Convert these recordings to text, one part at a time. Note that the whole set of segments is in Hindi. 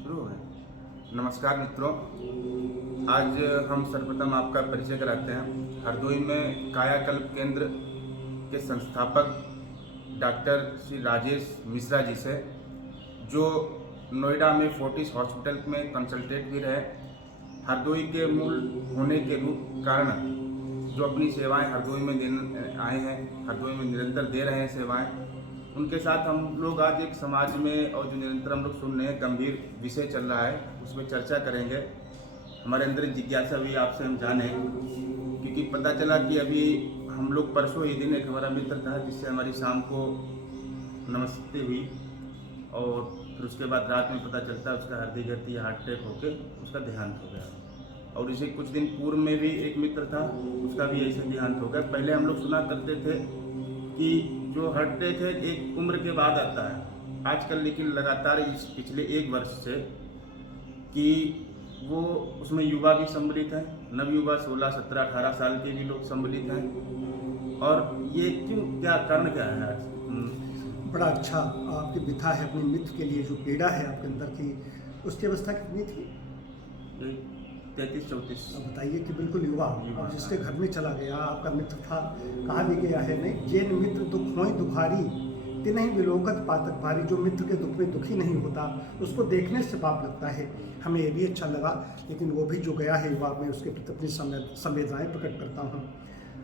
शुरू है। नमस्कार मित्रों, आज हम सर्वप्रथम आपका परिचय कराते हैं। हरदोई में कायाकल्प केंद्र के संस्थापक डॉक्टर श्री राजेश मिश्रा जी से, जो नोएडा में फोर्टिस हॉस्पिटल में कंसल्टेंट भी रहे। हरदोई के मूल होने के कारण जो अपनी सेवाएं हरदोई में देने आए हैं, हरदोई में निरंतर दे रहे हैं सेवाएं, उनके साथ हम लोग आज एक समाज में और जो निरंतर हम लोग सुन रहे हैं गंभीर विषय चल रहा है, उसमें चर्चा करेंगे। हमारे अंदर जिज्ञासा भी आपसे हम जाने, क्योंकि पता चला कि अभी हम लोग परसों ही दिन एक हमारा मित्र था जिससे हमारी शाम को नमस्ते हुई, और फिर उसके बाद रात में पता चलता है उसका हृदय गति या हार्ट अटैक होकर उसका देहांत हो गया। और इसे कुछ दिन पूर्व में भी एक मित्र था, उसका भी ऐसे देहांत हो गया। पहले हम लोग सुना करते थे कि जो हार्ट अटैक है एक उम्र के बाद आता है, आजकल लेकिन लगातार इस पिछले एक वर्ष से कि वो उसमें युवा भी सम्मिलित हैं, नवयुवा 16, 17, 18 साल के भी लोग सम्मिलित हैं। और ये क्यों, क्या कारण क्या है आज? बड़ा अच्छा आपकी व्यथा है अपने मित्र के लिए, जो पीड़ा है आपके अंदर की, उसकी अवस्था कितनी थी? 33-34। बताइए कि बिल्कुल युवा, और जिसके घर में चला गया आपका मित्र था। कहा भी गया है नहीं, जेन मित्र दुख होई दुखारी तिनहि विलोकत पातक भारी। जो मित्र के दुख में दुखी नहीं होता उसको देखने से पाप लगता है। हमें ये भी अच्छा लगा, लेकिन वो भी जो गया है युवा में, उसके प्रति अपनी संवेदनाएं प्रकट करता हूँ।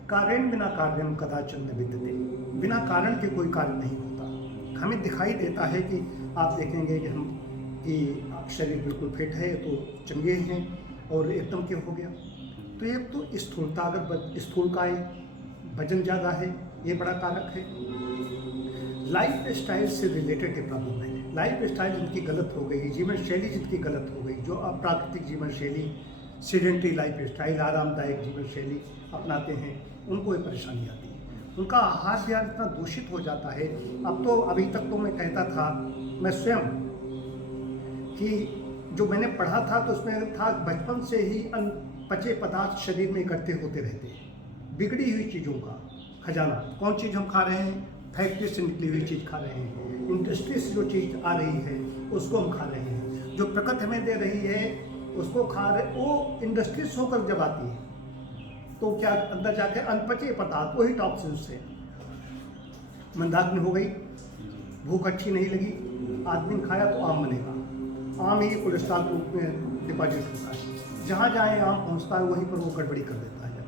कारण बिना कार्यम कदाचन न विद्यते। बिना कारण के कोई कार्य नहीं होता। हमें दिखाई देता है कि आप देखेंगे कि हम कि शरीर बिल्कुल फिट है तो चंगे हैं, और एकदम क्यों हो गया? तो एक तो स्थूलता, अगर स्थूलकाय वजन ज़्यादा है, ये बड़ा कारक है। लाइफ स्टाइल से रिलेटेड ये प्रॉब्लम है। लाइफ स्टाइल जिनकी गलत हो गई, जीवन शैली जिनकी गलत हो गई, जो अप्राकृतिक जीवन शैली, सीडेंटरी लाइफ स्टाइल, आरामदायक जीवन शैली अपनाते हैं, उनको ये परेशानी आती है। उनका आहार विहार इतना दूषित हो जाता है। अब तो अभी तक तो मैं कहता था, मैं स्वयं, कि जो मैंने पढ़ा था तो उसमें था बचपन से ही पचे पदार्थ शरीर में इकट्ठे होते रहते हैं। बिगड़ी हुई चीज़ों का खजाना, कौन चीज़ हम खा रहे हैं? फैक्ट्री से निकली हुई चीज़ खा रहे हैं, इंडस्ट्री से जो चीज़ आ रही है उसको हम खा रहे हैं। जो प्रकृति हमें दे रही है उसको खा रहे, वो इंडस्ट्री से होकर जब आती है तो क्या अंदर जाके अनपचे पदार्थ, वही टॉक्सिन से मंदाग्नि हो गई, भूख अच्छी नहीं लगी, आदमी खाया तो आम बनेगा। आम ही कोलेस्ट्रॉल के रूप में डिपॉजिट होता है, जहाँ जहाँ आम पहुँचता है वहीं पर वो गड़बड़ी कर देता है।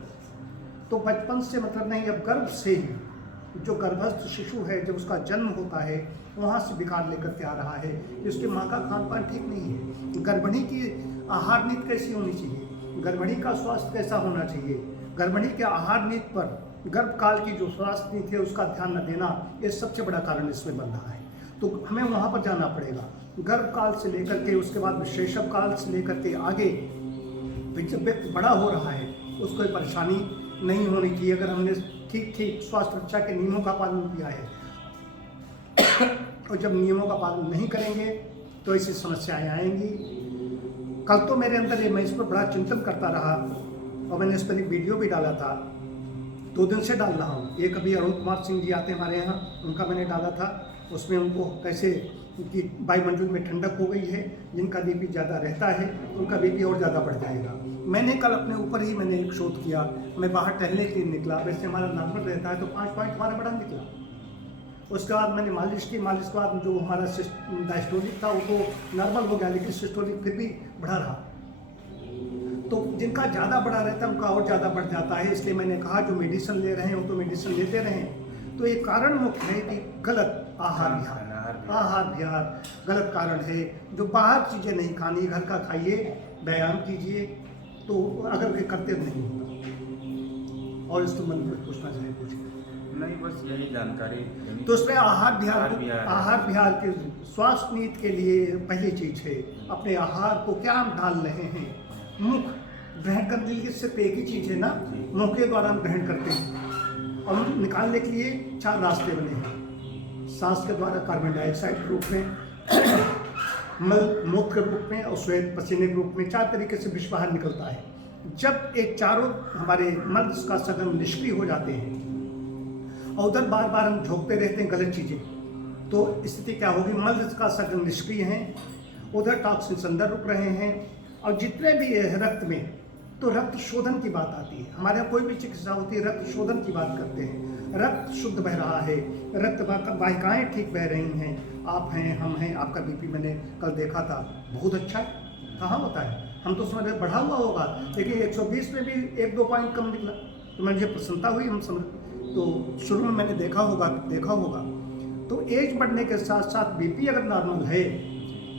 तो बचपन से मतलब नहीं, अब गर्भ से ही जो गर्भस्थ शिशु है, जब उसका जन्म होता है वहाँ से विकार लेकर के आ रहा है कि उसकी माँ का खान पान ठीक नहीं है। गर्भिणी की आहार नीति कैसी होनी चाहिए, गर्भिणी का स्वास्थ्य कैसा होना चाहिए, गर्भिणी के आहार नीति पर गर्भकाल की जो स्वास्थ्य नीति है उसका ध्यान न देना, ये सबसे बड़ा कारण इसमें बन रहा है। तो हमें वहाँ पर जाना पड़ेगा, गर्भकाल से लेकर के, उसके बाद विशेषव काल से लेकर के आगे। जब व्यक्ति बड़ा हो रहा है उसको परेशानी नहीं होनी चाहिए, अगर हमने ठीक ठीक स्वास्थ्य रक्षा के नियमों का पालन किया है। और जब नियमों का पालन नहीं करेंगे तो ऐसी समस्याएं आएंगी। कल तो मेरे अंदर ये, मैं इस पर बड़ा चिंतन करता रहा और मैंने इस पर एक वीडियो भी डाला था, 2 दिन से डाल रहा हूँ। एक अभी अरुण कुमार सिंह जी आते हैं हमारे यहाँ, उनका मैंने डाला था। उसमें उनको कैसे कि वायुमंडल में ठंडक हो गई है, जिनका बीपी ज़्यादा रहता है उनका बीपी और ज़्यादा बढ़ जाएगा। मैंने कल अपने ऊपर ही मैंने एक शोध किया। मैं बाहर टहलने के लिए निकला, वैसे हमारा नॉर्मल रहता है तो 5 पॉइंट हमारा बड़ा निकला। उसके बाद मैंने मालिश की, मालिश के बाद जो हमारा डायस्टोलिक था वो तो नॉर्मल हो गया, लेकिन सिस्टोलिक फिर भी बढ़ा रहा। तो जिनका ज़्यादा बढ़ा रहता है उनका और ज़्यादा बढ़ जाता है। इसलिए मैंने कहा जो मेडिसिन ले रहे हैं वो तो मेडिसिन लेते रहें। तो ये कारण मुख्य है कि गलत आहार विहार गलत कारण है। जो बाहर चीज़ें नहीं खानी, घर का खाइए, व्यायाम कीजिए, तो अगर वे करते नहीं होता। और इसको मन में पूछना चाहिए, कुछ नहीं, बस यही जानकारी। तो उसमें आहार विहार के स्वास्थ्य नीति के लिए पहली चीज़ है अपने आहार को क्या हम डाल रहे हैं। मुख ग्रहण करने के लिए सिर्फ एक ही चीज़ है ना, मुँह के द्वारा हम ग्रहण करते हैं, और निकालने के लिए 4 रास्ते बने हैं। सांस के द्वारा कार्बन डाइऑक्साइड के रूप में, मल मूत्र के रूप में, और श्वेत पसीने के रूप में, 4 तरीके से विष बाहर निकलता है। जब एक चारों हमारे मल का सघन निष्क्रिय हो जाते हैं और उधर बार बार हम झोंकते रहते हैं गलत चीज़ें, तो स्थिति क्या होगी? मल का सघन निष्क्रिय है उधर टॉक्सिन्स अंदर रुक रहे हैं। और जितने भी है रक्त में, तो रक्त शोधन की बात आती है। हमारे यहाँ कोई भी चिकित्सा होती है, रक्त शोधन की बात करते हैं। रक्त शुद्ध बह रहा है, रक्त वाहिकाएँ ठीक बह रही हैं, आप हैं, हम हैं। आपका बीपी मैंने कल देखा था, बहुत अच्छा है। कहाँ होता है, हम तो समझ बढ़ा हुआ होगा, लेकिन 120 में भी 1-2 पॉइंट कम निकला, तो मुझे प्रसन्नता हुई। हम समझ, तो शुरू में मैंने देखा होगा। तो एज बढ़ने के साथ साथ बीपी अगर नॉर्मल है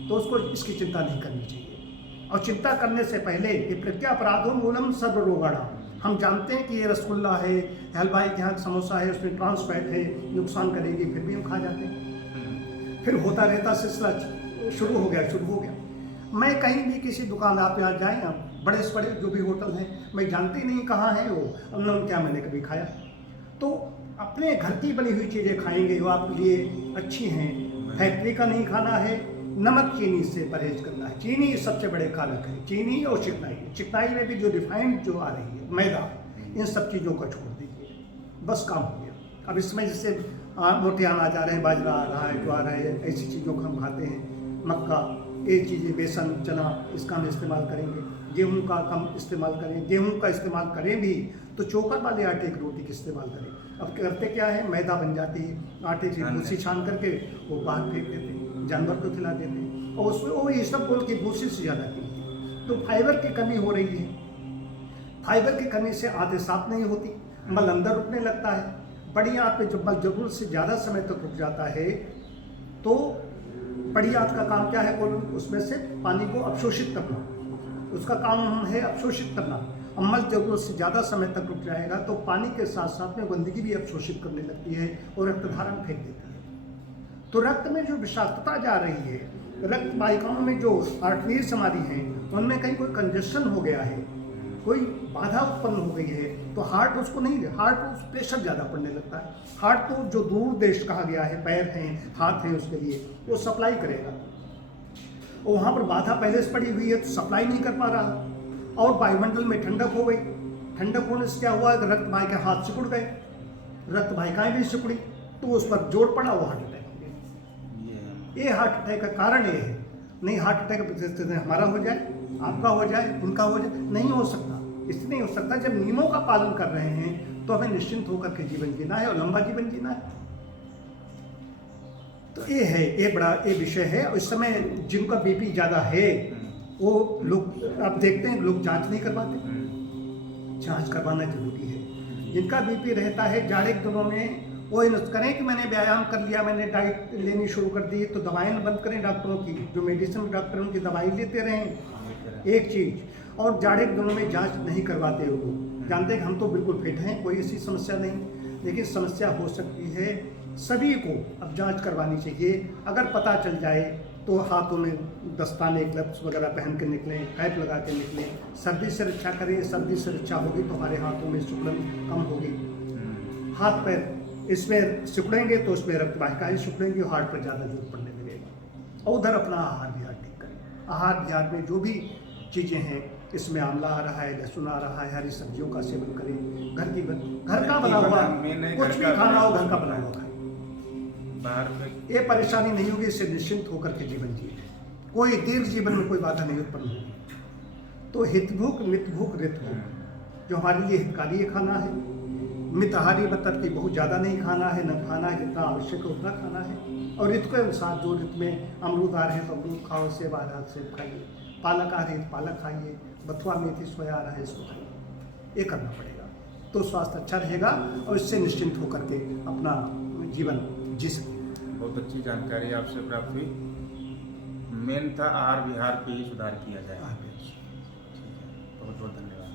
तो उसको इसकी चिंता नहीं करनी चाहिए। और चिंता करने से पहले ये प्रत्यापराधो मूलम सर्व रोगाणाम, हम जानते हैं कि ये रसगुल्ला है, हलवाई के यहाँ समोसा है, उसमें ट्रांस फैट है, नुकसान करेगी, फिर भी हम खा जाते हैं। फिर होता रहता सिलसिला शुरू हो गया। मैं कहीं भी किसी दुकान, आप यहाँ जाएँ, आप बड़े से बड़े जो भी होटल हैं, मैं जानती नहीं कहाँ है वो, उन्होंने क्या मैंने कभी खाया। तो अपने घर की बनी हुई चीज़ें खाएंगे जो आपके लिए अच्छी हैं। फैक्ट्री का नहीं खाना है। नमक चीनी से परहेज करना है। चीनी सबसे बड़े कारक है, चीनी और चिकनाई में भी जो रिफाइंड जो आ रही है, मैदा, इन सब चीज़ों को छोड़ दीजिए, बस काम हो गया। अब इसमें जैसे मोटे अनाज आ रहे हैं, बाजरा आ रहा है, ज्वार है, ऐसी चीज़ों को हम खाते हैं, मक्का, ये चीज़ें, बेसन, चना, इसका हम इस्तेमाल करेंगे। गेहूं का कम इस्तेमाल करें। गेहूं का इस्तेमाल करें भी तो चोकर वाले आटे की रोटी का इस्तेमाल करें। अब करते क्या है, मैदा बन जाती है, आटे की भूसी छान करके वो बाहर फेंक देते हैं, जानवर को खिला देते हैं, और उसमें वो ये सब बोल की भूसी से ज़्यादा की। तो फाइबर की कमी हो रही है। फाइबर की कमी से आंतें साफ नहीं होती, मल अंदर रुकने लगता है। बड़ी आंत पे जब मल जरूरत से ज़्यादा समय तक रुक जाता है तो बड़ी आंत का काम क्या है, उसमें से पानी को अवशोषित करना, उसका काम है अवशोषित करना। अम्ल जरूरत से ज़्यादा समय तक रुक जाएगा तो पानी के साथ साथ में गंदगी भी अवशोषित करने लगती है और रक्त धारण फेंक देती है। तो रक्त में जो विषाक्तता जा रही है, रक्त वाहिकाओं में जो आर्टरीज हमारी हैं, उनमें कहीं कोई कंजेशन हो गया है, कोई बाधा उत्पन्न हो गई है, तो हार्ट उसको नहीं, हार्ट को प्रेशर ज़्यादा पड़ने लगता है। हार्ट तो जो दूर देश कहा गया है, पैर हैं, हाथ हैं, उसके लिए वो सप्लाई करेगा, और वहाँ पर बाधा पहले से पड़ी हुई है तो सप्लाई नहीं कर पा रहा। और वायुमंडल में ठंडक हो गई, ठंडक होने से क्या हुआ कि रक्त वाहिका हाथ सिकुड़ गए, रक्त वाहिकाएँ भी सिकुड़ी, तो उस पर जोर पड़ा, वो हार्ट अटैक हो गया। ये हार्ट अटैक का कारण ये है। नहीं हार्ट अटैक हमारा हो जाए, आपका हो जाए, उनका हो जाए, नहीं हो सकता। इसलिए नहीं हो सकता, जब नियमों का पालन कर रहे हैं तो हमें निश्चिंत होकर के जीवन जीना है और लंबा जीवन जीना है। तो ये है, ये बड़ा ये विषय है। और इस समय जिनका बीपी ज़्यादा है वो लोग, आप देखते हैं लोग जांच नहीं करवाते, जांच करवाना जरूरी है। जिनका बीपी रहता है, जाड़े के दिनों में वो करें कि मैंने व्यायाम कर लिया, मैंने डाइट लेनी शुरू कर दी, तो दवाएं बंद करें डॉक्टरों की, जो मेडिसिन डॉक्टर उनकी दवाई लेते रहें, एक चीज़। और जाड़े के दिनों में जांच नहीं करवाते हो, जानते हैं कि हम तो बिल्कुल फिट हैं, कोई ऐसी समस्या नहीं, लेकिन समस्या हो सकती है। सभी को अब जांच करवानी चाहिए। अगर पता चल जाए तो हाथों में दस्ताने, ग्लव्स वगैरह पहन के निकलें, कैप लगा के निकलें। सर्दी से रक्षा करें, सर्दी से रक्षा होगी तो हमारे हाथों में सिकुड़न कम होगी। हाथ पैर इसमें सिकुड़ेंगे तो उसमें रक्त वाहिकाएँ सिकुड़ेंगी और हार्ट पर ज़्यादा जोर पड़ने लगेगा। और उधर अपना आहार विहार ठीक करें। आहार विहार में जो भी चीज़ें हैं, इसमें आंवला आ रहा है, लहसुन आ रहा है, हरी सब्जियों का सेवन करें। घर का बना हुआ कुछ भी खाना हो, घर का बना हुआ खाएं। ये परेशानी नहीं होगी, इससे निश्चिंत होकर के जीवन जिए। कोई दीर्घ जीवन में कोई बाधा नहीं उत्पन्न होगी। तो हितभुक, मितभुक, रितभुक, जो हमारे लिए हितकारी ये खाना है। मिताहारी मतलब कि बहुत ज़्यादा नहीं खाना है, न खाना है, जितना आवश्यक है उतना खाना है। और ऋतु के अनुसार, जो ऋतु में अमरूद आ रहे हैं तो अमरूद खाओ, सेब आ रहा है सेब खाइए, पालक आ रही है पालक खाइए, बथुआ मेथी सोया आ रहा है इसको खाइए। ये करना पड़ेगा तो स्वास्थ्य अच्छा रहेगा और इससे निश्चिंत होकर के अपना जीवन जी सकें। बहुत अच्छी जानकारी आपसे प्राप्त हुई। मेन था आहार विहार पे ही सुधार किया जाए। हाँ। बहुत बहुत धन्यवाद।